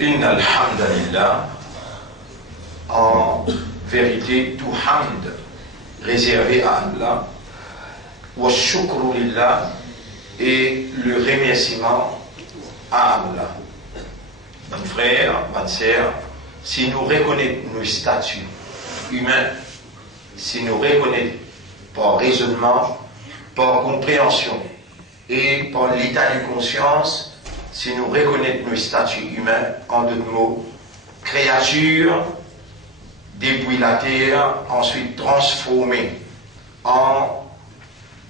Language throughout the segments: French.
Inna alhamdulillah, en vérité, tout hamd réservé à Allah, wa shukru lillah, et le remerciement à Allah. Mon frère, ma sœur, si nous reconnaissons nos statuts humains, si nous reconnaissons par raisonnement, par compréhension et par l'état de conscience, si nous reconnaissons nos statuts humains, en d'autres mots, créatures depuis la terre, ensuite transformées en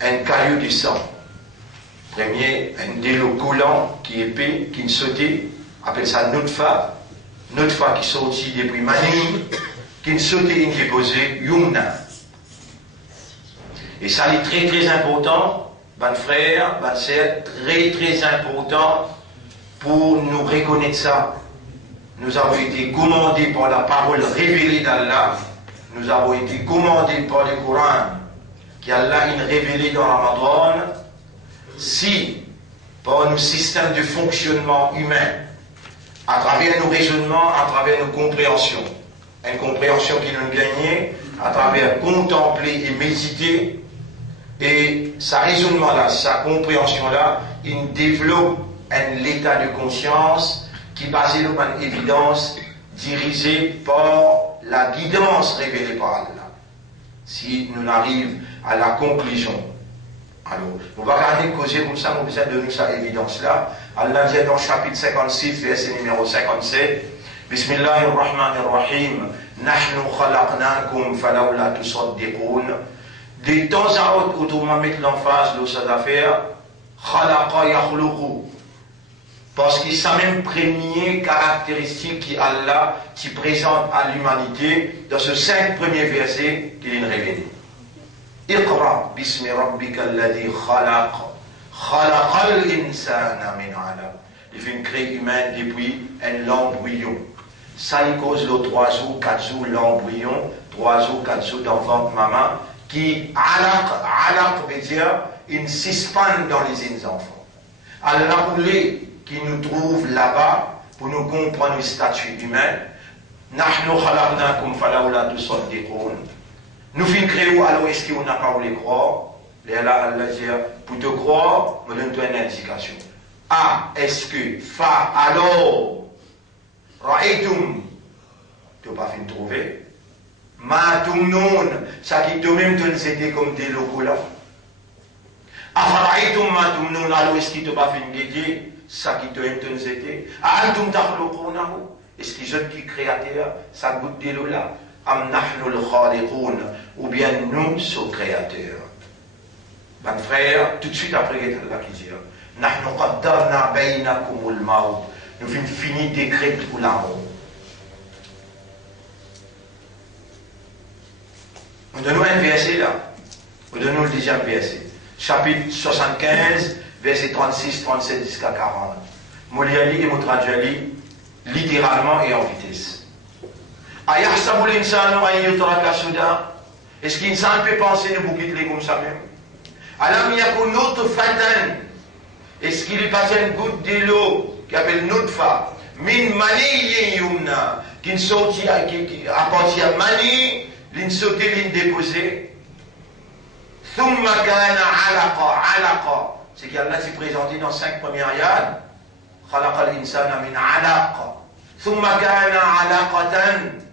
un caillou du sang. Premier, un délo collant qui est épais, qui ne sautait, appelle ça nutfa qui sortit depuis mani, qui ne sautait, qui déposait yumna. Et ça est très très important, mon frère, ma sœur, très très important pour nous reconnaître ça. Nous avons été commandés par la parole révélée d'Allah, nous avons été commandés par le Coran qu'Allah a révélé dans Ramadan. Si, par nos systèmes de fonctionnement humain, à travers nos raisonnements, à travers nos compréhensions, une compréhension qui nous gagne, à travers contempler et méditer, et sa raisonnement-là, sa compréhension-là, il développe un état de conscience qui est basé sur une évidence dirigée par la guidance révélée par Allah. Si nous arrivons à la conclusion, alors, on va garder causer comme ça, on a besoin de donner cette évidence-là. Allah dit dans le chapitre 56, verset numéro 57, Bismillahirrahmanirrahim, Nahnu khalaqnakum falawla tusaddiqun. De temps à autre, autrement mettre l'emphase de cette affaire, khalaqa yakhluqu. Parce que c'est la même première caractéristique qu'Allah qui présente à l'humanité dans ce 5 premiers versets qu'il a révélé. Iqra bismi rabbika alladhi khalaq khalaqal insana min alaq. Il fait une créer humaine depuis un l'embryon. Ça il cause le 3 jours, 4 jours l'embryon, 3 jours, 4 jours d'enfant de maman qui alaq veut dire il s'expande dans les enfants. Allah voulait qui nous trouve là-bas pour nous comprendre le statut humain. Nahnu khalaqnakum falawla tusaddiqun. Nous finissons créer, alors est-ce qu'on n'a pas voulu croire? Et là, Allah dit, pour te croire, me donne-toi une indication. Ah, est-ce que, fa, alors, ra'aytum, tu n'as pas fini de trouver. Ma tumnoun, ça qui toi-même te c'était comme des locaux là. Afara'aytum ma tumnoun, alors est-ce que tu n'as pas fini de dire, ça qui toi-même te c'était. A'antum takhluqunahu, est-ce que je qui créateur, ça goûte des lots là. Am nahnu al-khaliqun, ou bien nous sommes créateurs. Mon frère, tout de suite après Allah qui dit, nahnu qaddarna baynakum al-maut, nous avons fini décret pour la mort. On donne un verset là, on donne le deuxième verset, chapitre 75, verset 36, 37 jusqu'à 40. Moliali et Moutraduali, littéralement et en vitesse. Ayahsabul insanu an yutraka suda. Est-ce qu'insan peut penser de bouquet comme ça même? Alam yakun nutfatan. Est-ce qu'il est passé une goutte de l'eau qui appelle nutfa min maniyyin yumna qui sortit qui appartient à mani, l'in sauté, l'in déposé. Thumma kana alaqa. C'est qu'Allah s'est présenté dans 5 premières ayats. Khalaqa al-insana min alaqa. Thumma kana alaqatan.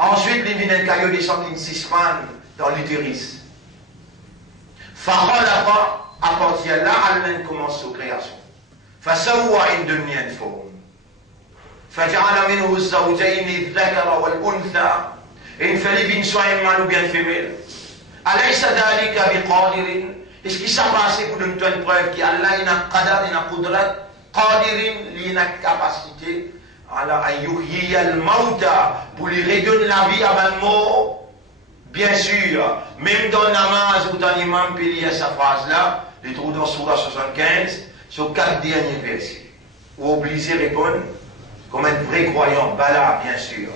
Ensuite, les vingt cailloux descendent une s'expandent dans l'utérus. Fakhalaqa, à partir de là, Allah commence sa création. Fasawwa indunni anfum. Faj'ala minhu az-zawjayn adh-dhakara wal-untha. Et il fallait bien soit un mâle ou bien femelle. Alaysa dhalika biqadirin. Est-ce qu'il s'est passé pour nous donner une preuve qu'Allah a un qadar, il a un qudrat, qadirin, il a une capacité. Allah a yuhyi al-mauta pour lui redonner la vie avant le mort. Bien sûr, même dans Namaz ou dans l'imam, il y a sa phrase-là, les trouve dans Surah 75, sur 4 derniers versets. Ou obligé de répondre comme un vrai croyant, Bala, bien sûr.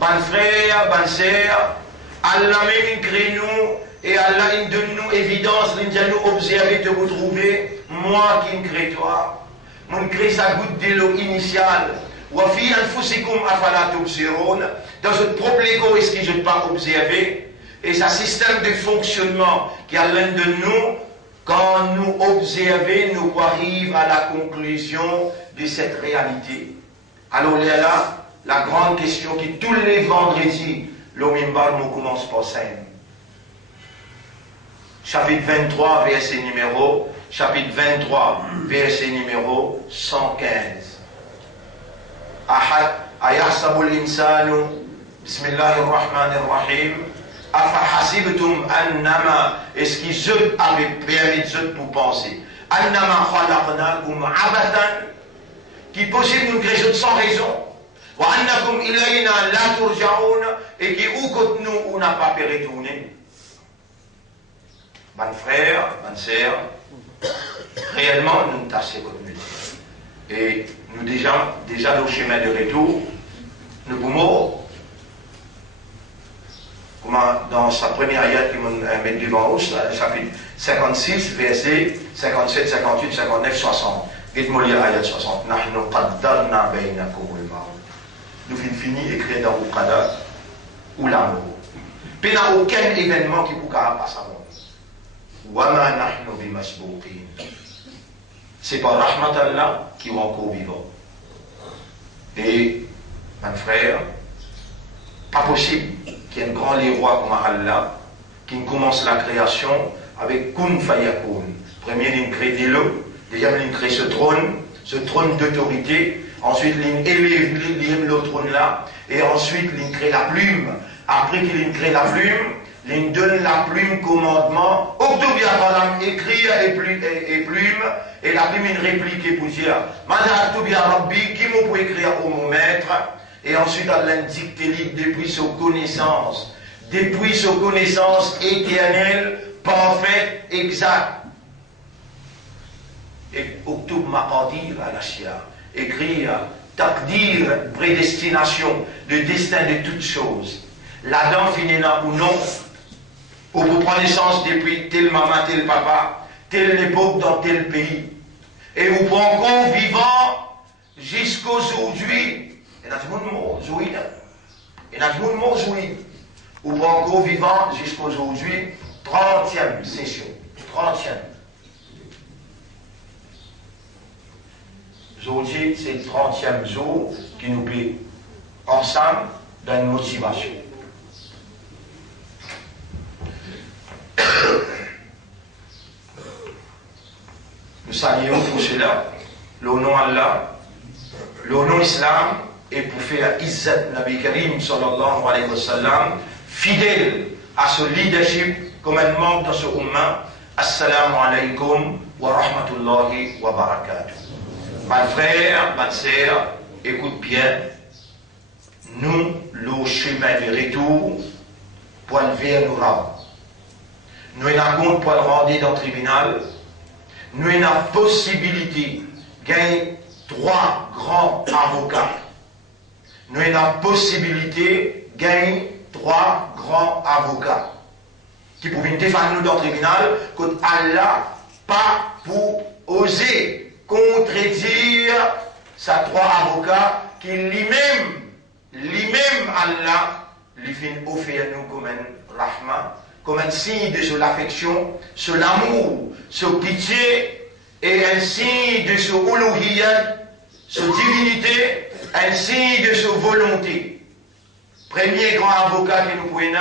Bon frère, bonne sœur, Allah même crée nous et Allah donne nous évidence, il nous observer, te retrouver, moi qui me crée toi. mon crée sa goutte de l'eau initiale. Wafi anfusikum afala tubsirun. Dans votre propre ego, est-ce que je ne pas observer? Et ce système de fonctionnement qui a l'un de nous, quand nous observons, nous arrivons à la conclusion de cette réalité. Alors là, la grande question qui tous les vendredis, l'Omimbar nous commence par 5. Chapitre 23, chapitre 23, verset numéro 115. Ahad, ayahsabul insanu, bismillahir rahmanir rahim, afahasibtum annama, est-ce qu'ils je avaient permis de pour penser, annama khalaqnakum abatan, qui possible nous créer sans raison, wa annakum ilayna la turja'un, et qui où que nous on n'a pas pu retourner. Mon frère, ma sœur, réellement nous tâchons comme nous. Et nous déjà dans le chemin de retour, nous pouvons, comme dans sa première ayat qui met devant nous, chapitre 56, versets 57, 58, 59, 60. Dites-moi lire ayat 60. Nous finissons écrit dans le Qadar ou l'amour. Il n'y a aucun événement qui peut passer avant. C'est par Rahmat Allah qui est encore vivant. Et, mon frère, pas possible qu'il y ait un grand roi comme Allah qui commence la création avec Kun Fayakun. Premier, il crée des lots. Deuxième, il crée ce trône d'autorité. Ensuite, il élève le trône là. Et ensuite, il crée la plume. Après qu'il crée la plume, il donne la plume commandement. Octobia Balam écrit et plume. Et la plume, il réplique pour dire Mada Octobia Rabbi, qui m'a pu écrire au mon maître. Et ensuite, elle indique depuis sa connaissance. Depuis sa connaissance éternelle, parfaite, exacte. Et Octobre Maqadir à la Shia. Écrire Takdir, prédestination, le destin de toutes choses. L'Adam finit là ou non, ou pour prendre naissance depuis tel maman, tel papa, telle époque dans tel pays. Et vous pouvez encore vivant jusqu'aujourd'hui. Et dans tout le monde jouit. Et dans tout le monde jouit. Vous pouvez encore vivant jusqu'aujourd'hui, 30e session. 30e. Aujourd'hui, c'est le 30e jour qui nous met ensemble dans une motivation. Nous saluons pour cela le nom Allah, le nom Islam, et pour faire Izzat Nabi Karim sallallahu alayhi wa sallam, fidèle à ce leadership comme un membre dans ce Ummah. Assalamu alaykum wa rahmatullahi wa barakatuh. Mon frère, ma sœur, écoute bien. Nous, le chemin de retour, pour le vers nous rendre. Nous avons compte pour le rendre dans le tribunal. Nous avons la possibilité de gagner 3 grands avocats. Nous avons la possibilité de gagner 3 grands avocats qui pouvaient défendre nous dans le tribunal quand Allah pas pour oser contredire ces 3 avocats qui lui-même Allah lui fait offrir nous comme un rahma, comme un signe de son affection, son amour, son pitié et un signe de son uluhiyat, son divinité, un signe de son volonté. Premier grand avocat que nous pouvons,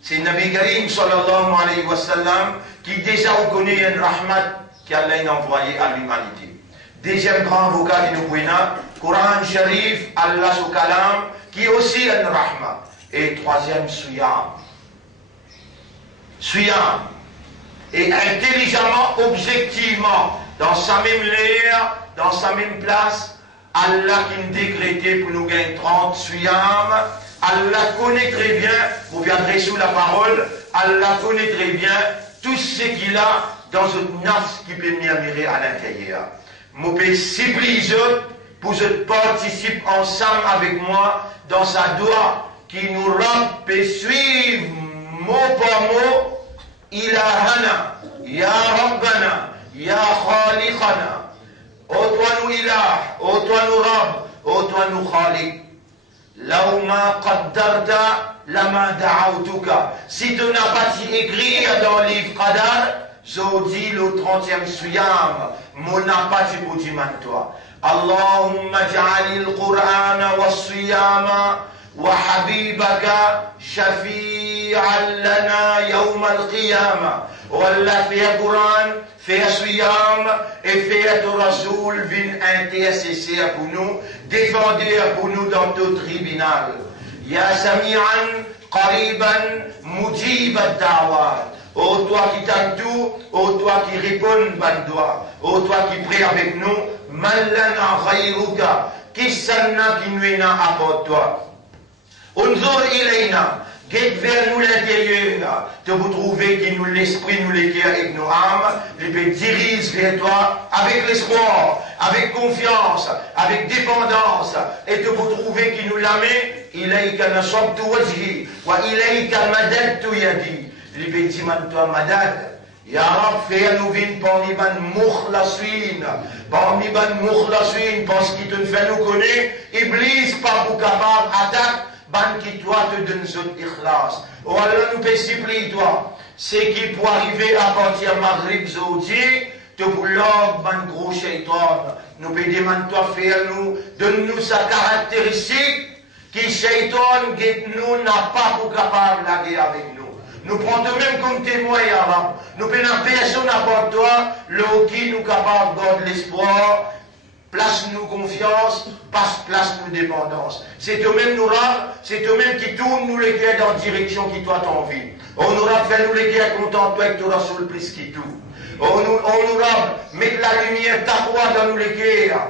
c'est Nabi Karim sallallahu alayhi wa sallam qui déjà reconnaît un rahmat qu'Allah a envoyé à l'humanité. Deuxième grand avocat que nous pouvons, Coran Sharif, Allah sous kalam, qui est aussi un rahma. Et troisième, Suyam. Suyam. Et intelligemment, objectivement, dans sa même l'air, dans sa même place, Allah qui nous décrétait pour nous gagner 30 Suyam. Allah connaît très bien, vous viendrez sous la parole, Allah connaît très bien tout ce qu'il a dans une nafs qui peut m'y à l'intérieur. Mon père supplie pour que je participe ensemble avec moi dans sa doigt qui nous rend et suivre mot par mot Ilahana, Ya Rabbana, Ya Khaliqana, ô toi nous ilah, ô toi nous rab, ô toi nous khalik. Law ma qaddarta lama da'awtuka. Si tu n'as pas écrit dans le livre Qadar, je dis le 30e suyam, mon n'a pas tu peux dire toi. Allahumma ja'ali al-Qur'ana wa suyama wa habibaka shafi'an lana yawm al-qiyamah. Wallah fait Qur'an, fait suyam et fait ton Rasoul vin intercesseur pour nous, défendeur pour nous dans tout tribunal. Ya sami'an qariban mujib ad-da'wat. Ô toi qui t'aimes tout, ô toi qui réponds ban doigt, ô toi qui prie avec nous, malana ghayruka, qui sanna qui nous à part toi. Unzur ilayna, guette vers nous l'intérieur, te vous trouver qui nous l'esprit, nous les cœurs et nos âmes, les pays dirigent vers toi avec l'espoir, avec confiance, avec dépendance, et te vous trouver qui nous l'amène, ilayka nasabtu wajhi, wa ilayka madadtu yadi. Libeti man toi madad. Ya Rab, fais-nous vin parmi ban mukhlasin. Parmi ban mukhlasin, parce qu'il te fait nous connaître. Iblis, pas vous capable, attaque, ban qui toi te donne zot ikhlas. Oh Allah, nous supplions toi. C'est qui pour arriver à partir de Maghrib Zodi, te vouloir ban gros shaitan. Nous demandons toi, fais-nous, donne-nous sa caractéristique, qui shaitan, guette-nous, n'a pas pour capable la guerre avec nous. Nous prenons même comme témoin, Ya Rab. Nous prenons personne à part toi, le qui nous capable de garder l'espoir, place-nous confiance, place-nous dépendance. C'est toi-même nous Rab, c'est toi-même qui tourne nous les cœurs dans la direction qui toi t'envie. On nous Rab, fais-nous les cœurs contents, toi que tu auras sur le plus qui tout. On nous Rab, mets la lumière ta croix dans nous les cœurs.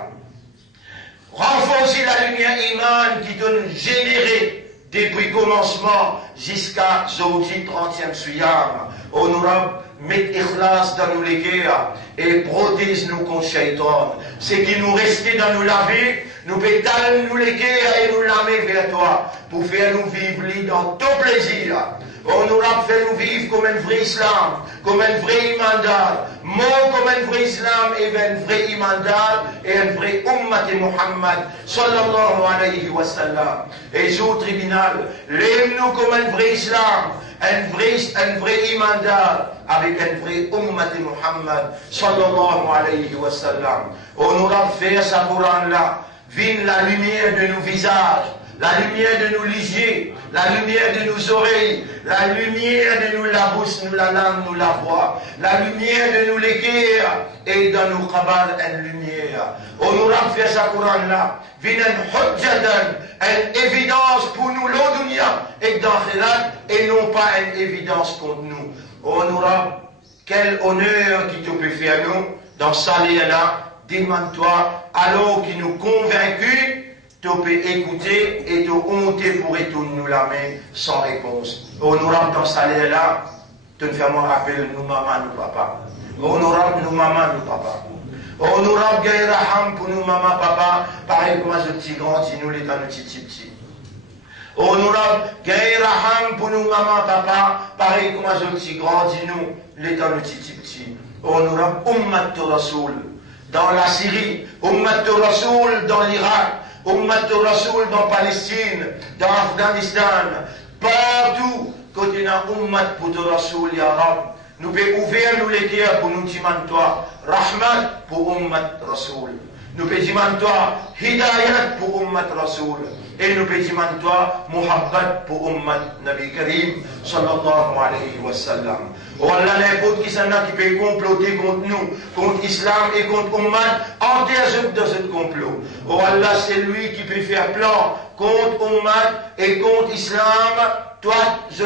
Renforcer la lumière iman qui donne générer depuis commencement jusqu'à Zodi 30e Suyam. Honorable, mets ikhlas dans nous les cœurs et protège-nous contre Shaitan. Ce qui nous restait dans nous la vie, nous pétales nous les cœurs et nous l'amener vers toi pour faire nous vivre dans tout plaisir. Honorable, fais-nous vivre comme un vrai islam, comme un vrai imandal. Mort comme un vrai islam et un vrai imandal et un vrai ummat de Muhammad sallallahu alayhi wa sallam. Et au tribunal, lève-nous comme un vrai islam, un vrai imandal avec un vrai ummat de Muhammad sallallahu alayhi wa sallam. Honorable, faire sa Coran là, vienne la lumière de nos visages, la lumière de nos lisiers, la lumière de nos oreilles, la lumière de nous la bouche, nous la langue, nous la voix, la lumière de nous les cœurs et dans nos cabales une lumière. Honorable faire sa Coran là, vient une hujjatan, une évidence pour nous l'audunia et dans Khilat et non pas une évidence contre nous. Honorable, quel honneur qui te peut faire nous dans ça là, demande-toi alors qui nous convaincus. Tu peux écouter et te honter pour retourner nous la main sans réponse. Honorable dans ce salaire-là, tu ne fais moi rappel nous maman, nous papa. Honorable nous maman, nous papa. Honorable Gaïraham pour nous maman, papa, pareil comme ce petit grand, si nous les dans nos petits. Honorable Gaïraham pour nous maman, papa, pareil comme ce petit grand, si nous les dans nos petits. Honorable Ummat Rasoul dans la Syrie, Ummat Rasoul dans l'Irak, Ummat Rasoul dans Palestine, dans Afghanistan, partout, côté d'un Ummat pour Rasoul, Ya Rab. Nous pouvons ouvrir nous les cœurs pour nous dire toi, Rahmat pour Ummat Rasoul. Nous pouvons dire toi, Hidayat pour Ummat Rasoul. Et nous pouvons dire toi, Muhabbat pour Ummat Nabi Karim, sallallahu alayhi wa sallam. Oh Allah, n'importe qui s'en a qui peut comploter contre nous, contre l'islam et contre Ummat, enterre dans ce complot. Oh Allah, c'est lui qui peut faire plan contre Ummat et contre l'islam. Toi, je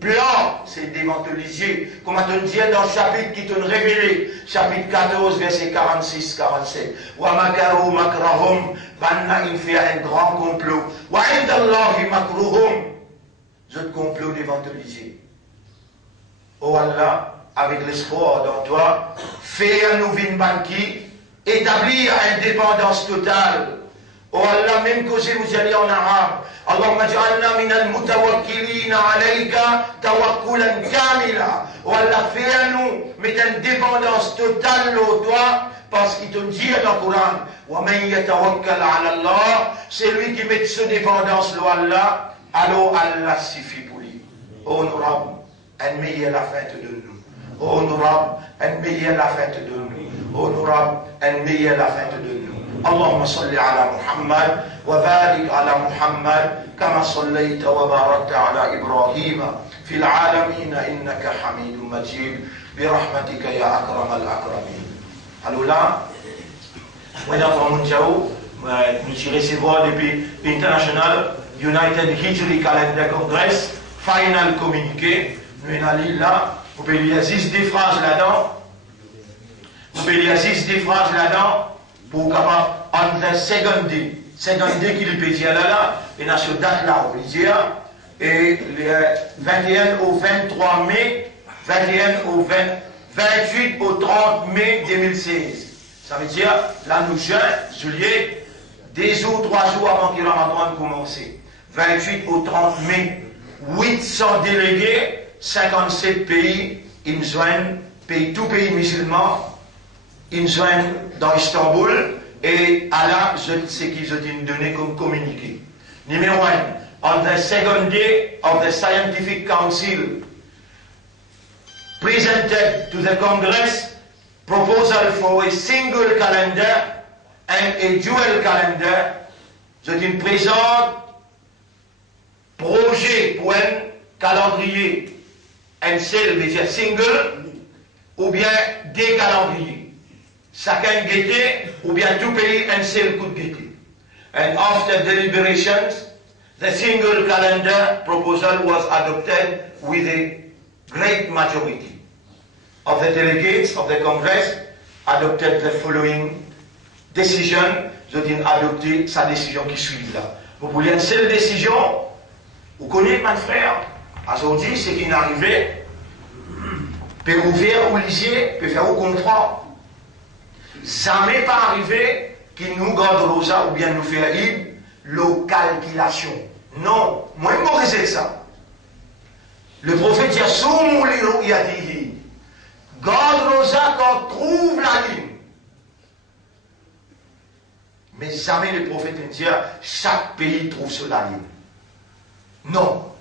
plan, c'est d'évangéliser. Comme on dit dans le chapitre qui te révélé, chapitre 14, verset 46-47. Wa makaru makrahum, banna il fait un grand complot. Wa indallahi makruhum, je complot d'évangéliser. Oh Allah, avec l'espoir dans toi, fais un nouveau banqui, établir une dépendance totale Oh Allah, même causé vous allez en arabe. Allahumma ja'alna min al-mutawakkilina alayka tawakkulan kamila. Oh Allah, fais-nous mettre une dépendance totale au toi, parce qu'il te dit dans le Coran, wa man yatawakkal ala Allah, c'est lui qui met cette dépendance à Allah, alors Allah suffit pour lui. Oh nous Rabb, un meilleur la fête de nous. Oh nous Rabb, un meilleur la fête de nous. Oh nous Rabb, un meilleur la fête de nous. اللهم صل على محمد وبارك على محمد كما صليت وباركت على إبراهيم في العالمين إنك حميد مجيد برحمتك يا أكرم الأكرمين. Alors là, nous recevons depuis l'International United Hijri Calendar Congress, final communiqué. Nous allons là, vous pouvez lire 6 des phrases là-dedans. Vous pouvez lire 6 des phrases là-dedans. Pour capable entre 52 qui peut dire là, et dans cette date-là, on peut dire, et le 21 au 23 mai, 28 au 30 mai 2016. Ça veut dire, là, nous, juin, juillet, 2 jours, 3 jours avant que le Ramadan commence. 28 au 30 mai, 800 délégués, 57 pays, ils nous joignent, tout pays musulman, ils joignent dans Istanbul, et Allah, c'est ce qu'ils ont donné comme communiqué. Numéro 1, on the second day of the Scientific Council presented to the Congress proposal for a single calendar and a dual calendar. Je dis présente projet pour un calendrier, un seul veut dire single, ou bien des calendriers. Chacun gaieté, ou bien tout pays un seul coup de gaieté. And after deliberations, the single calendar proposal was adopted with a great majority of the delegates of the Congress adopted the following decision. Je dis adopter sa décision qui suit là. Vous voulez une seule décision? Vous connaissez, mon frère, aujourd'hui, ce qui est arrivé, peut ouvrir ou lisier, peut faire au comprendre. Jamais pas arrivé qu'il nous garde rosa ou bien nous faire une calculation. Non, moi je me ça. Le prophète dit il a dit garde rosa quand on trouve la ligne. Mais jamais le prophète ne dit chaque pays trouve sur la ligne. Non.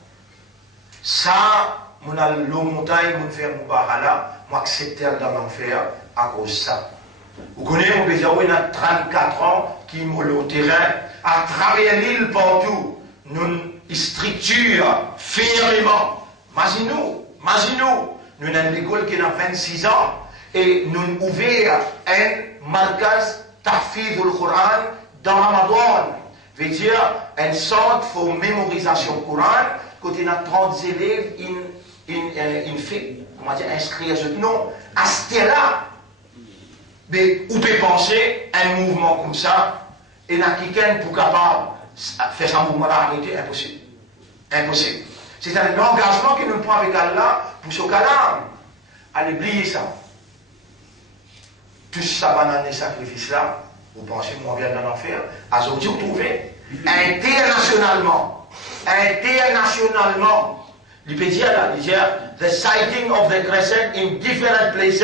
Ça, mon a l'eau montagne, mon faire mon bahala, moi accepter dans l'enfer à cause de ça. Vous connaissez, on peut dire, oui, on a 34 ans qui moulent au terrain, à travers l'île partout, nous structure fermement. Imaginez-nous, nous avons une école qui a 26 ans et nous ouvrons un markaz tahfidh al-Quran dans Ramadan. Veut dire, un centre pour mémorisation du Coran, quand il y a 30 élèves, il fait, comment dire, inscrire ce nom, à ce terrain. Mais on peut penser un mouvement comme ça, et il y a quelqu'un pour capable de faire un mouvement d'arrêter, impossible. Impossible. C'est un engagement que nous prenons avec Allah pour ce cas-là. Allez, oubliez ça. Tout ça, banane et sacrifice-là, vous pensez qu'on vient d'en enfer, à aujourd'hui, vous trouvez internationalement, il peut dire là, il dit, the sighting of the crescent in different places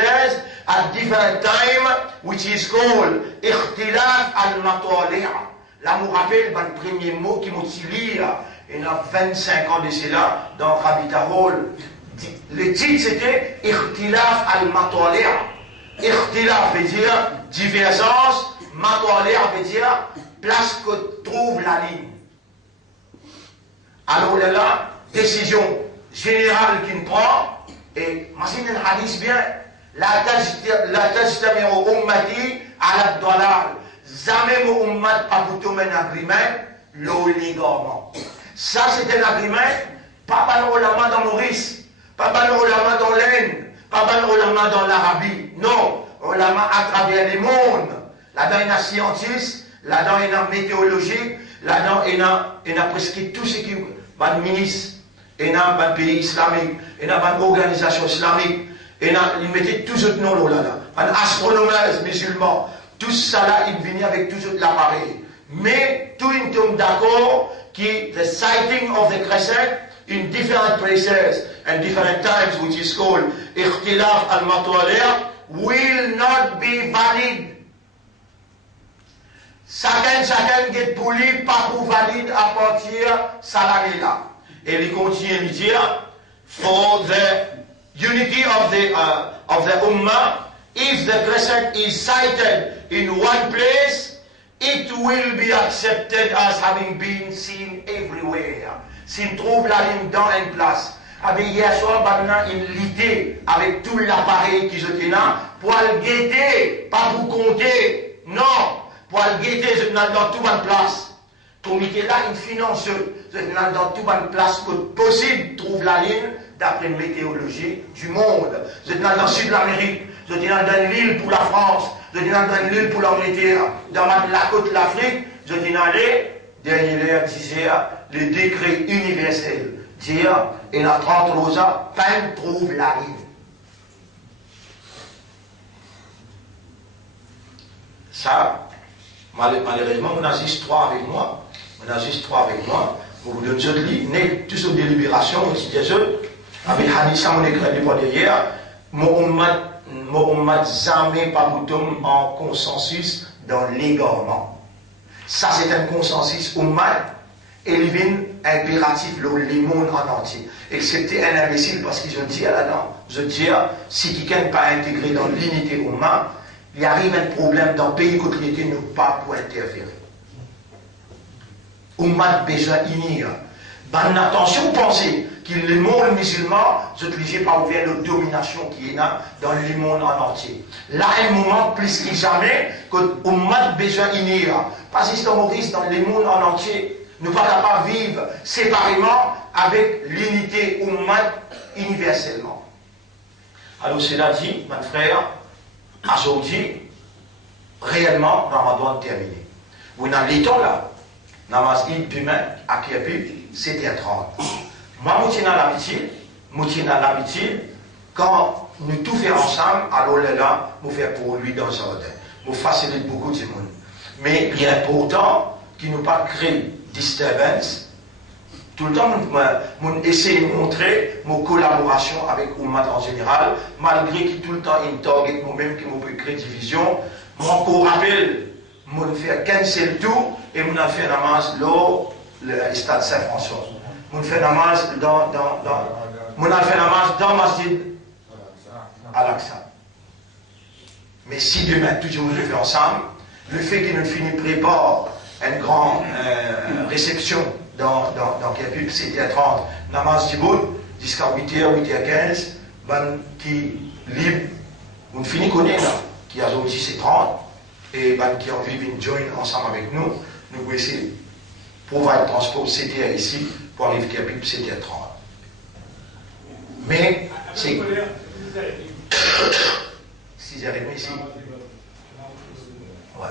at different time, which is called ikhtilaf al-matali'. Là, je me rappelle le premier mot qui m'a dit, il y a 25 ans de cela, dans Rabbita Hall. Le titre c'était ikhtilaf al-matali'. Ikhtilaf veut dire divergence, matali' veut dire place que trouve la ligne. Alors là, décision générale qu'il prend, et imaginez le hadith bien, la tajtami'u ummati ala dalal, jamais mon ummat a plutôt un agreement, l'oligarement. Ça c'est un agreement, pas dans l'ulama dans Maurice, pas dans l'ulama dans l'Inde, pas dans l'ulama dans l'Arabie, non, l'ulama à travers les mondes. Là-dedans il y a scientistes, là-dedans il y a météorologique, là-dedans il y a presque tout ce qui est ministre. Il y a un pays islamique, il y a une organisation islamique, il mettait tous autres noms là, un astronomie musulman, tout ça là, il venait avec tout l'appareil. Mais nous d'accord que the sighting of the crescent in different places and different times, which is called ikhtilaf al-matwali', will not be valid. Chacun get poli pas pour valide à partir salarié là. Et il continue de dire, for the unity of the ummah, if the crescent is sighted in one place, it will be accepted as having been seen everywhere. S'il trouve la ligne dans une place, hier soir, on a une idée avec tout l'appareil qui je là pour le guetter, pas pour compter, non, pour le guetter, je dans toute une place. Comité là, une finance, je dans toute une place que possible trouve la ligne d'après une météorologie du monde. Je dans le sud de l'Amérique, je dans l'île pour la France, je dans l'île pour l'Angleterre, dans la côte de l'Afrique, je dans les derniers disait le décret universel. Dire, et la 30 rosa, peine trouve la ligne. Ça, malheureusement, on a juste trois avec moi. Vous vous donnez de lit, n'est tout sur délibération, on dit des autres. Avec Hanissa, on écrit des fois derrière. Mohamed jamais pas bouton en consensus dans l'égarement. Ça, c'est un consensus ummat. Élevin impératif le monde en entier, excepté un imbécile parce qu'ils ont dit là-dedans, je dis, si quelqu'un n'est pas intégré dans l'unité humaine, il arrive un problème dans le pays que l'unité n'a pas pour interférer. Humain besoin unir. Ben attention, pensez que le monde musulman, je ne pas ouvert la domination qui est là dans le monde en entier. Là, un moment plus que jamais, que humain besoin unir. Parce que Maurice dans le monde en entier. Nous ne pouvons pas vivre séparément avec l'unité humaine universellement. Alors cela dit, mon frère, aujourd'hui, réellement, Ramadan terminé. Vous n'avez pas là, namaz demain, à Kiapip, c'était à 30. Moi, je suis l'habitude, quand nous tout faisons ensemble, alors là, nous faisons pour lui dans un ordre. Nous facilitons beaucoup de monde. Mais il est important qu'il ne pas créer disturbance. Tout le temps, on essaie de montrer mon collaboration avec Oumad en général, malgré qu'il tout le temps une target moi-même qui me peut créer division. Mon co rappelle, on fait cancel tout et on a fait un namaz le stade Saint-François. On fait un namaz dans Masjid Al-Aqsa. Mais si demain tout le monde le fait ensemble, le fait qu'il nous finit prépare une grande réception dans Kiapip, c'était à 30. Namaz Djibout, jusqu'à 8h, 8h15, ben, qui libre, on finit connaître là, qui a aujourd'hui c'est 30, et ben, qui a envie de join ensemble avec nous, nous pouvons essayer pour pouvoir le transport CTR ici, pour arriver à Kiapip, c'était à 30. Mais, c'est 6h30 ici. Ouais.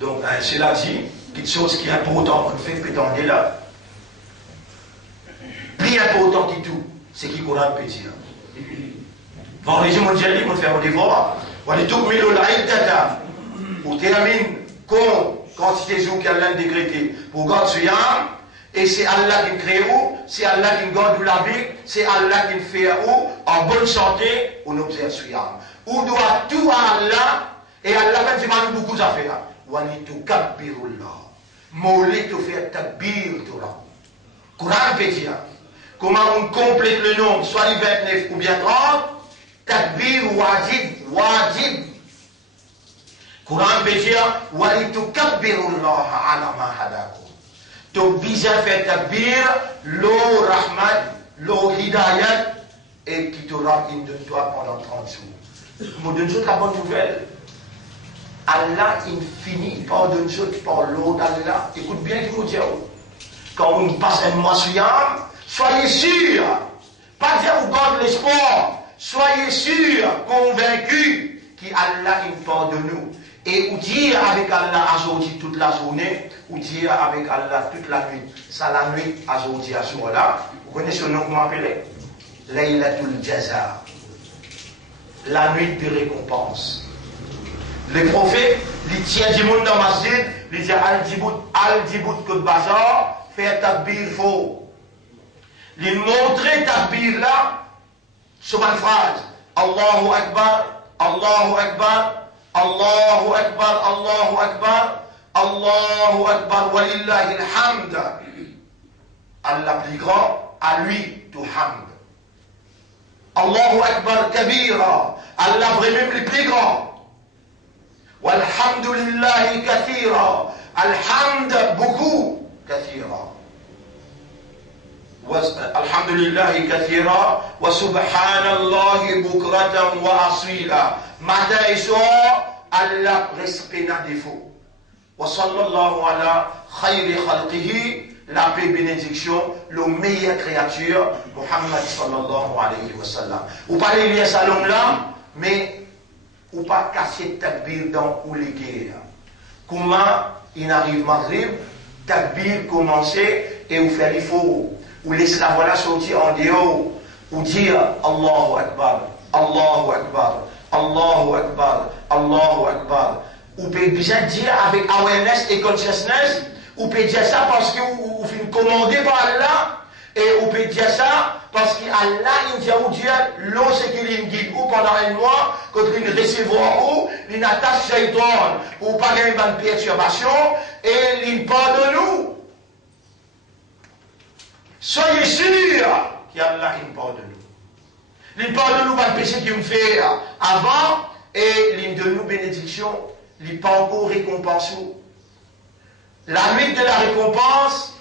Donc, cela dit, quelque chose qui est important, on fait pétanger là. Plus important que tout, c'est qu'il Coran peut dire. Vendredi mondial, on fait un devoir. On va tout mettre l'aïd data. On termine quantité de jours qu'Allah a décrété. Pour garder ce yam, et c'est Allah qui crée où, c'est Allah qui garde la vie, c'est Allah qui fait où, en bonne santé, on observe ce yam. On doit tout à Allah, et Allah fait beaucoup d'affaires. Walitukabbirullah. Mawli te faire takbir Torah. Coran peut dire. Comment on complète le nombre, soit les 29 ou bien 30, takbir wajib. Coran peut dire walitukabbirullah ala ma hadakum. Donc, bien faire takbir, l'eau rahmat, l'eau hidayat, et qui te ramène de toi pendant 30 jours. Je vous donne la bonne nouvelle. Allah infini pardonne ceux qui par l'eau d'Allah. Écoute bien qu'il vous dit, quand on passe un mois suyam, soyez sûrs, pas dire vous gardez l'espoir, soyez sûrs, convaincus qu'Allah pardonne nous. Et vous dire avec Allah aujourd'hui toute la journée, ou dire avec Allah toute la nuit. Ça la nuit aujourd'hui à ce moment-là. Vous connaissez ce nom qu'on m'appelait Laylatul Jaza. La nuit de récompense. Le prophète, il tient du monde dans le masjid, il dit al-Djibout que bazar, fait takbir faux. Il montrait takbir là, sur ma phrase, Allahu Akbar, Allahu Akbar, Allahu Akbar, Allahu Akbar, Allahu Akbar, walillahi alhamd. Allah plus grand, à lui tout hamd. Allahu Akbar kabira, Allah vraiment le plus grand. Walhamdulillahi kathira, alhamd beaucoup kathira. Alhamdulillahi kathira, wa subhanallahi bukratan wa asila. Matin et soir, Allah respect n'a défaut. Wa sallallahu ala khayri khalqihi, la paix bénédiction, le meilleure créature, Muhammad sallallahu alayhi wa sallam. Ou pas les liens salon là, mais ou pas casser takbir dans ou les guerres. Comment il arrive Maghrib, takbir commencer et ou faire les faux, ou laisser la voilà sortir en dehors, ou dire Allahu Akbar, Allahu Akbar, Allahu Akbar, Allahu Akbar. Ou peut bien dire avec awareness et consciousness, ou peut dire ça parce que vous finissez commandé par Allah, et ou peut dire ça parce qu'Allah, il dit à Dieu, l'eau c'est qu'il guide ou pendant un mois, quand il recevoir ou, il attache shaitan, ou pas gagner une perturbation, et il pardonne nous. Soyez sûrs qu'Allah, il pardonne nous. Il pardonne nous pas le péché qu'il fait avant, et il donne nous bénédiction, il pas encore récompense. La nuit de la récompense,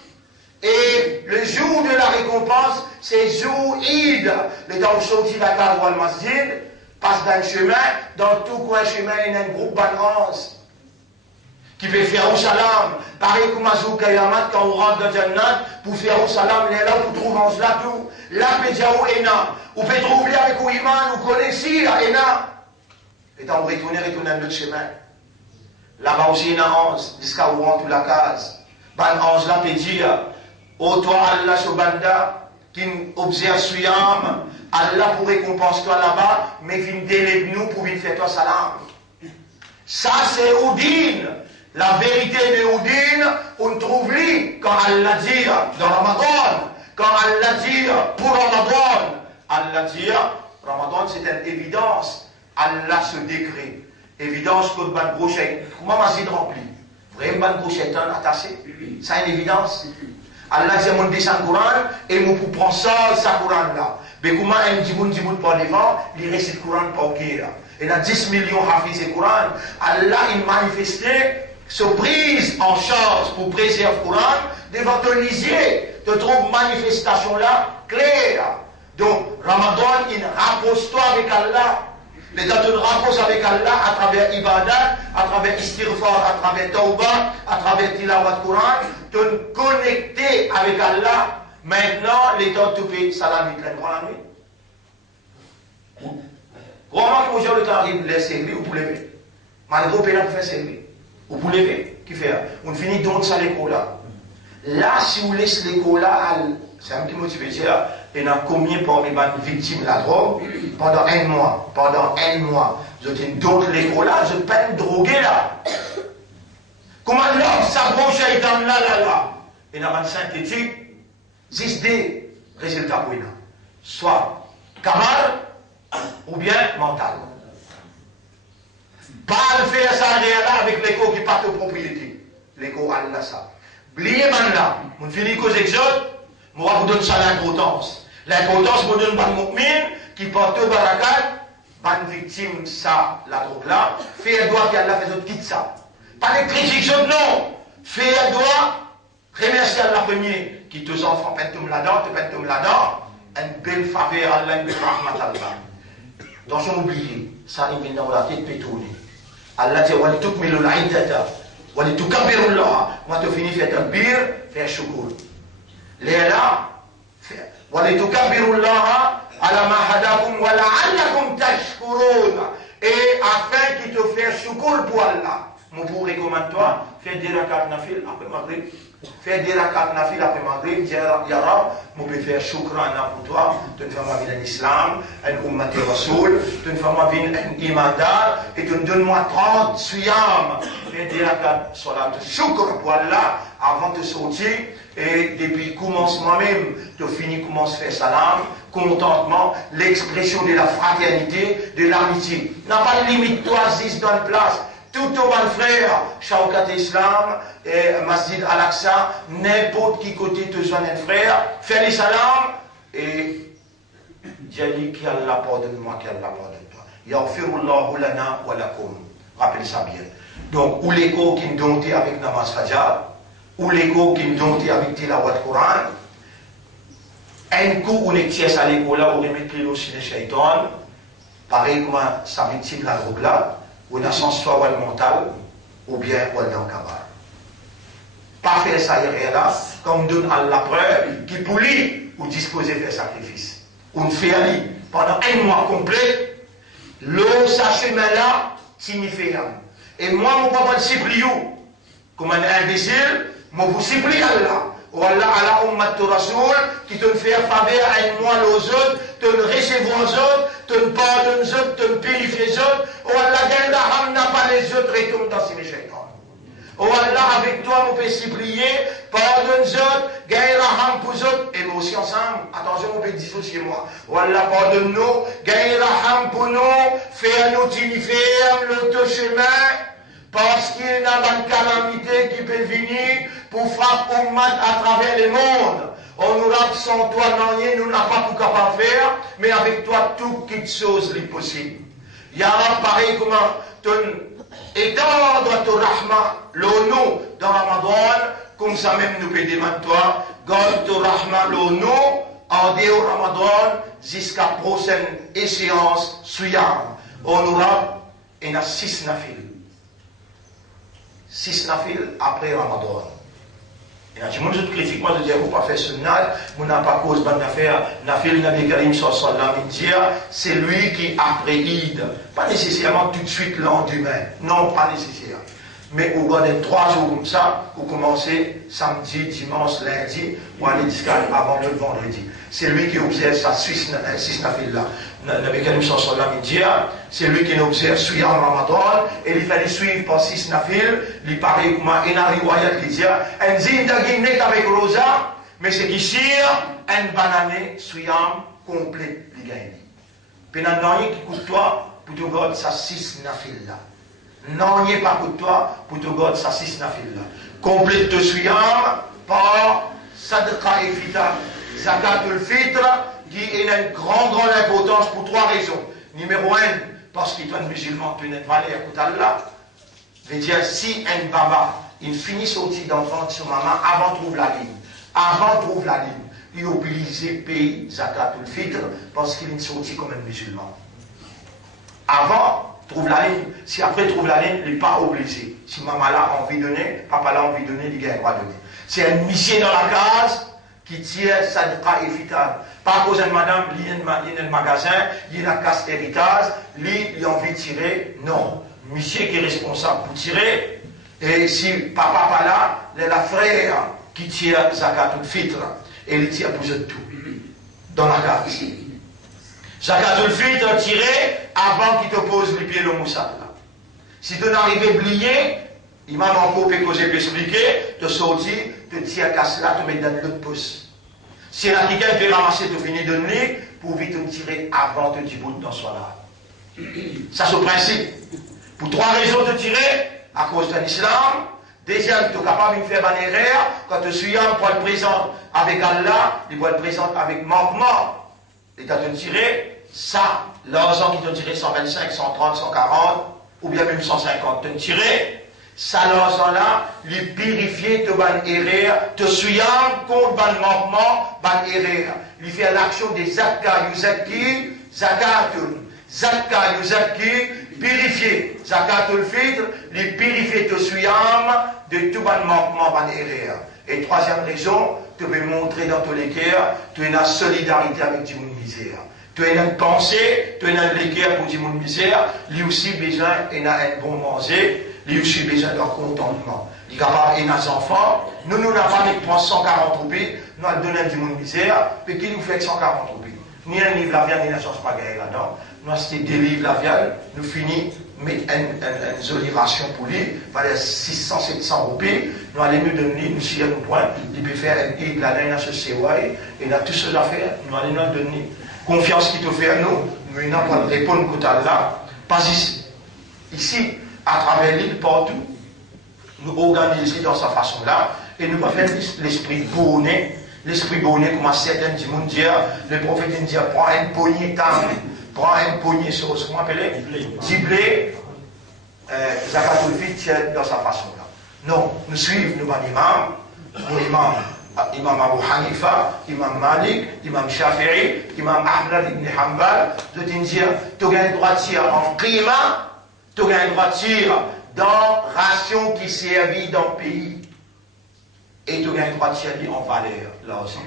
et le jour de la récompense, c'est jour Eid. Le temps où sorti la case ou le masjid, passe dans le chemin, dans tout coin chemin, il y a un groupe balance qui peut faire au salam. Pareil comme Azou Kayamat, quand on rentre dans Jannat, pour faire au salam, il est là pour trouver en cela tout. Là, peut dire où Ena. Ou peut trouver avec où Iman, ou connaissir Ena. Et quand on retourne dans notre chemin. Là-bas aussi, il y a un 11, jusqu'à où on rentre la case. Ben 11 là peut dire, ô toi Allah Subhanda, qui observe Suyam, Allah pour récompenser toi là-bas, mais qui délègue nous pour venir faire toi salam. Ça c'est Oudin. La vérité de Oudin, on trouve lui quand Allah dit dans Ramadan, quand Allah dit pour Ramadan, Allah dit, Ramadan c'est une évidence, Allah se décret. Évidence que ban brochette. Comment masjid rempli? Vraiment ban brochette attaché. Ça une évidence. Allah dit mon descend Coran et mon pour prendre ça Coran là. Mais comment un djiboun par devant, il récite Coran par au là. Il y a 10 millions hafiz et Coran. Allah il manifestait, se prise en charge pour préserver le Coran devant ton lisier. Tu trouves manifestation là claire. Donc Ramadan il rapproche-toi avec Allah. Les temps de rapproche avec Allah à travers Ibadat, à travers Istighfar, à travers Tauba, à travers Tilawat Quran, te connecter avec Allah. Maintenant, les temps de payer salam, il prend la nuit. Comment que le temps arrive, les servir ou pour lever? Malgré le pénal pour faire servir. Ou pour lever, qui fait? On finit donc ça l'école là. Là, si vous laissez l'école là, c'est un petit motivé. Il y a combien parmi les victimes de la drogue pendant un mois? Pendant un mois, je dis donc l'école là, je peine droguer là. Comment l'homme s'approche dans là. Il y a une synthétique, 10 des résultats pour nous. Soit camarade ou bien mental. Pas le faire ça là avec l'école qui part de propriété. L'école Allah ça. Oubliez maintenant, on finit qu'aux exodes, on va vous donner ça l'importance. L'importance vous donne un mu'min qui porte au barakat, une victime ça, la drogue là, fait droit qu'Allah fait autre quitte ça. Pas les critiques non. Fait droit, remercier Allah premier, qui tous enfants pentum là-dedans, une belle faveur Allah, une belle rahmat Allah. Attention, oubliez, ça il met dans la tête pétronée. Allah dit, wa litukmilu al-iddata, wa litukabbiru Allah. Quand tu finis faire takbir, faire shukr. Les là, وَلِتُكَبِّرُوا اللَّهَ عَلَى مَا هَدَاكُمْ وَلَعَلَّكُمْ تَشْكُرُونَ. Et afin qu'il te fasse shukr pour Allah. Mon pour recommande toi, fais des rakats nafil après Maghrib. Fais des rakats nafil après Maghrib, dis ya Rab, mon peut faire shukran pour toi, tu ne fais pas bien l'islam, un ummat rasoul, tu ne fais pas bien un imandar, et tu donnes-moi 30 suyam. Fais des rakats salat shukr pour Allah avant de sortir, et depuis commencement même, tu finis, commence à faire salam, contentement, l'expression de la fraternité, de l'amitié. N'a pas de limite, toi, Aziz, dans la place. Tout au bon frère, Shawkat Islam, et Masjid Al-Aqsa, n'importe qui côté te soit un frère, fais les salam, et dis qui Allah pardonne-moi, qui Allah pardonne-toi. Yaghfirullahu lana wa lakum. Rappelez ça bien. Donc, ou l'écho qui me donne avec Namaz Fajr, ou l'écho qui me donne avec Tilawat Quran, un coup où les pièces à l'école là, on remet les lots chez les shaitans, pareil comme sa victime la drogue là, ou dans son soit ou le mental, ou bien ou dans le cabaret. Pas faire ça là, comme donne à la preuve, qui pour lui, ou disposer de faire sacrifice. On fait aller pendant un mois complet, l'eau, sa chemin là, signifie. Et moi, mon papa, c'est plié, comme un imbécile, moi, vous supplie Allah. Ou Allah, ala ummat rasoul, qui te fait faveur à un mois aux autres, te recevoir aux autres, te pardonne aux autres, te purifier aux autres. Ou Allah, gagne n'a pas les autres et tombe dans ces méchants. Oh Allah, avec toi, on peut supplier, pardonne aux autres, gagne la ham pour les autres, et nous aussi ensemble, attention, on peut dissocier moi. Oh Allah, pardonne-nous, gagne la ham pour nous, fais-nous uniforme, le chemin, parce qu'il y a une calamité qui peut venir pour frapper Ummat à travers le monde. On nous rate sans toi, non, nous n'avons pas tout capable de faire, mais avec toi, toute chose est possible. Il y a pareil comment ton étendre ton rahma, l'eau dans Ramadan, comme ça même nous peut demander toi, garde ton rahma, l'eau en dehors Ramadan, jusqu'à la prochaine échéance, Suyam. On aura 6 nafil. 6 nafil après Ramadan. Et là, je me critique, moi, je dis, vous pas faire sunnat, vous n'avez pas cause bonne affaire, nafil Nabi Karim sallallahu c'est lui qui après Eid, pas nécessairement tout de suite le lendemain, non, pas nécessaire. Mais au bout de 3 jours comme ça, vous commencez samedi, dimanche, lundi, ou aller jusqu'à avant le vendredi. C'est lui qui observe sa 6 nafil là. Nabi Karim sallallahu c'est lui qui observe suivant Ramadan, et il fallait suivre par 6 nafil, il paraît comme un riwayat qui dit, un zindagi n'est avec rosa, mais c'est qu'ici, un banane suivant complet, il gagne. Puis non, qui coûte toi, pour te garder sa 6 nafil là. Non, il n'est pas coûte toi, pour te garder sa 6 nafil là. Complète te suivant par sadqa et fita, zakatul fitr, qui a une grande importance pour 3 raisons. Numéro 1, parce qu'il doit être musulman, tu n'es pas allé à Allah. Je veux dire, si un baba, il finit sortir d'enfant de son maman, avant de trouver la ligne. Avant de trouver la ligne, il est obligé de payer zakatul fitr, parce qu'il est sorti comme un musulman. Avant, trouve la ligne. Si après trouve la ligne, il n'est pas obligé. Si maman a envie de donner, papa a envie de donner, il a le droit de donner. C'est un monsieur dans la case qui tire sadqa et fitar. Pas cause de madame, il y a un magasin, il y a une casse héritage, lui, il a envie de tirer. Non. Monsieur qui est responsable pour tirer. Et si papa pas là, il y a la frère qui tire zakatul fitr. Et il tire pour tout. Dans la case. Zakatul fitr tiré avant qu'il te pose les pieds le moussad. Si tu n'arrives à oublier, il m'a encore fait que j'ai pu expliquer, te sortir, te tire casse là, te mettre dans l'autre pouce. Si la quelqu'un te ramasser, te finir de nuit, pour vite te tirer avant que tu bout dans son là. Ça c'est le principe. Pour 3 raisons de tirer, à cause de l'islam. Deuxième, tu es capable de faire une erreur, quand tu suis un poil présent avec Allah, il poil présent avec manquement. Et tu as tiré, ça, l'argent qui t'a tiré 125, 130, 140, ou bien même 150, tu tiré. Ça, l'argent-là, lui purifier te ban erreur, te suivant contre ban manquement, ban erreur. Lui fait l'action des zakka yuzaki, zakatun. Zakka yuzaki, purifier. Zakatul fitr, lui purifier te suivant de tout ban manquement, ban erreur. Et 3e raison, tu veux montrer dans tous les cœurs, tu as une solidarité avec du monde misère. Tu as une pensée, tu as une cœur pour du monde misère, lui aussi besoin, il a un bon manger. Il y a aussi besoin d'un contentement. Il est capable de nos enfants. Nous n'avons pas de 140 roupies. Nous avons donné du monde misère. Mais qui nous fait 140 roupies? Ni un livre la viande, ni un sauce pagaille là-dedans. Nous avons acheté des livres la viande. Nous finissons mettre une exonération pour lui. Valait 600, 700 roupies. Nous allons nous donner, nous si un point. Il peut faire un livre là-dedans, il a ce CY. Et il a toutes ces affaires. Nous allons nous donner. Confiance qu'il te fait à nous. Nous n'avons pas de répondre côté là. Pas ici. Ici, à travers l'île, partout, nous organisons dans sa façon-là, et nous allons faire l'esprit bonnet. L'esprit bonnet, comme certains du monde disent, le prophète dit, prends une poignée d'âme, prends une poignée sur ce qu'on appelle, diblé, zakatul fitr dans sa façon-là. Non, nous suivons nos imams, Imam Abu Hanifa, Imam Malik, Imam Shafi'i, Imam Ahmad ibn Hanbal, je te dis, tu as le droit de tirer en qima, tu as le droit de tirer dans ration qui servit dans le pays. Et tu as le droit de tirer en valeur, là aussi.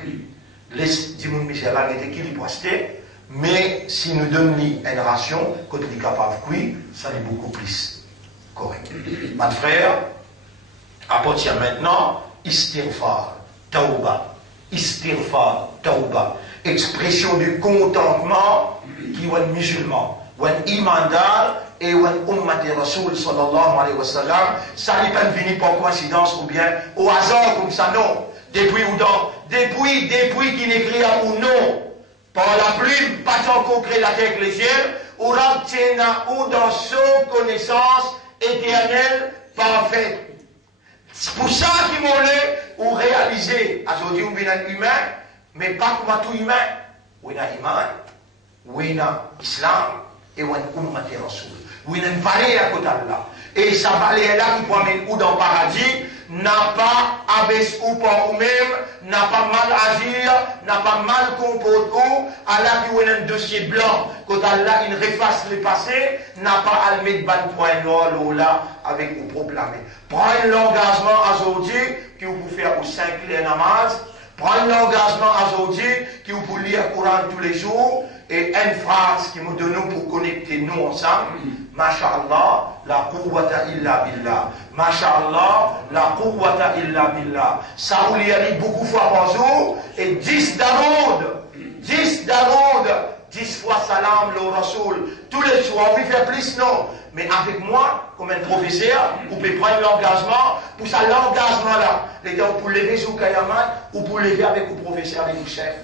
Les Dimoun Michel a été équilibré, mais si nous donnons une ration, quand on est capable de cuire, ça est beaucoup plus correct. Mon frère, à partir de maintenant, istighfar. Tauba, istirfar, tauba, expression du contentement qui est un musulman, un imandar et un ummati rasoul sallallahu alayhi wa sallam, ça n'est pas venu par coïncidence ou bien au hasard comme ça, non. Depuis ou dans, depuis qu'il écrit ou non, par la plume, pas encore créé la terre ecclésiale, ou dans son connaissance éternelle parfaite. C'est pour ça qu'ils m'ont réalisé, aujourd'hui, on est un humain, mais pas comme tout humain. On est un iman, on est un islam, et on est un ummati rasoul. On est une vallée à côté de là. Et sa vallée là qui promène ou dans le paradis, n'a pas abaissé ou pas ou même, n'a pas mal agir, n'a pas mal comporté ou, Allah qui est un dossier blanc, quand Allah il refasse le passé, n'a pas à le mettre ban point noir là avec vous proclamer. Prenez l'engagement aujourd'hui que vous pouvez faire aux 5 clés namaz, prenez l'engagement aujourd'hui que vous pouvez lire le Coran tous les jours, et une phrase qui nous donne pour connecter nous ensemble. Masha'Allah, la quwwata illa billah. Masha'Allah, la quwwata illa billah. Ça vous lit beaucoup de fois par jour, et 10 daroud, 10 fois salam le Rasoul, tous les jours. On peut faire plus, non. Mais avec moi, comme un professeur, vous pouvez prendre l'engagement, pour ça, l'engagement-là, les gars, pour lever sur Kayamat, ou pour lever avec le professeur, avec le chef.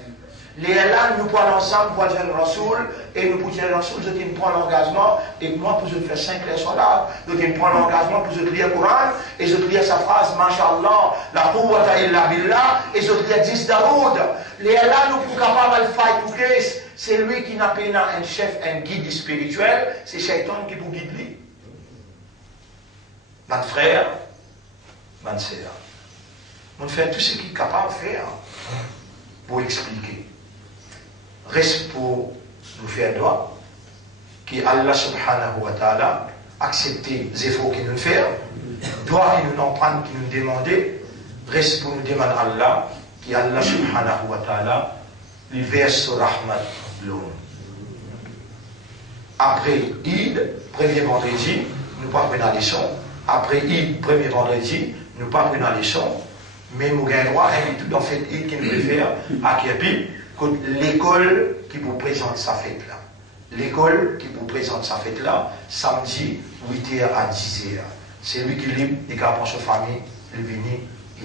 Les là, nous prenons ensemble pour dire le Rasoul, et nous pour dire le Rasoul, je prends l'engagement, et moi, pour je faire 5 clés solades, je prends l'engagement pour je lire le Coran, et je lis sa phrase, Masha'Allah, la quwwata illa billah, et je lis 10 daroud. Les là, nous pour capable de faire tout ce c'est lui qui n'a pas un chef, un guide spirituel, c'est Shaitan qui vous guide lui. Mon frère, ma sœur, on fait tout ce qu'il est capable de faire pour expliquer. Reste pour nous faire droit, que Allah subhanahu wa ta'ala accepte les efforts qu'il nous fait, droit qu'il nous en prend, qu'il nous demande, reste pour nous demander à Allah, que Allah subhanahu wa ta'ala lui verse son rahmat l'homme. Après Eid, premier vendredi, nous pas prenons la leçon. Après Eid, premier vendredi, nous pas prenons la leçon. Mais nous avons droit à tout dans cette Eid qui nous veut faire à Kirpi, l'école qui vous présente sa fête là. L'école qui vous présente sa fête là, samedi, 8h à 10h. C'est lui qui est libre, il prend sa famille, il vient,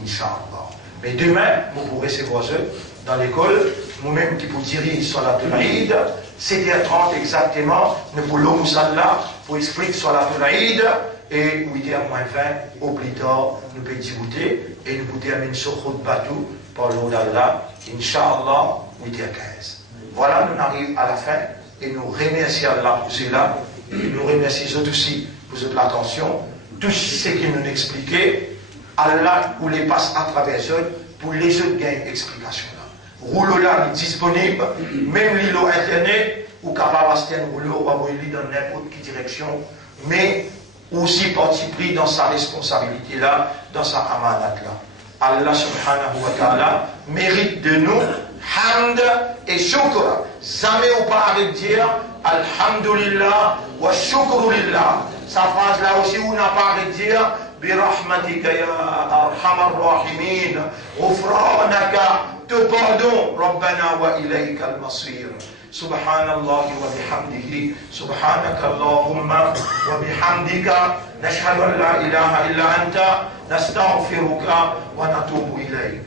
Inch'Allah. Mais demain, vous pourrez recevoir eux dans l'école, nous-mêmes qui vous dirigez sur la Toulaïd, 7h30 exactement, nous pour l'homme là, pour expliquer sur la Toulaïd, et 8h moins 20, au plus tard, nous pouvons discuter, et nous pouvons terminer sur Khut Batou, par l'eau d'Allah, Inch'Allah, 8h15. Voilà, nous arrivons à la fin, et nous remercions Allah pour cela, et nous remercions eux aussi pour votre attention, tout ce qu'ils nous expliquaient, Allah vous les passe à travers eux, pour les autres gains explication là. Rouleau là est disponible, même l'îlot internet, ou capable d'acheter un rouleau, ou avoir dans n'importe quelle direction, mais aussi parti pris dans sa responsabilité là, dans sa amanat là. Allah subhanahu wa ta'ala mérite de nous hamd et shukr. Jamais ou pas avec dire alhamdulillah wa shukrulillah. Sa phrase là aussi, on n'a pas à dire Birahmatika ya arhamar rahimin, Ghufranaka, te pardon, Rabbana wa ilayka al-masir. Subhanallah wa bihamdihi, Subhanaka Allahumma wa bihamdika, nashhadu an la ilaha illa anta, nastaghfiruka wa natubu ilayk.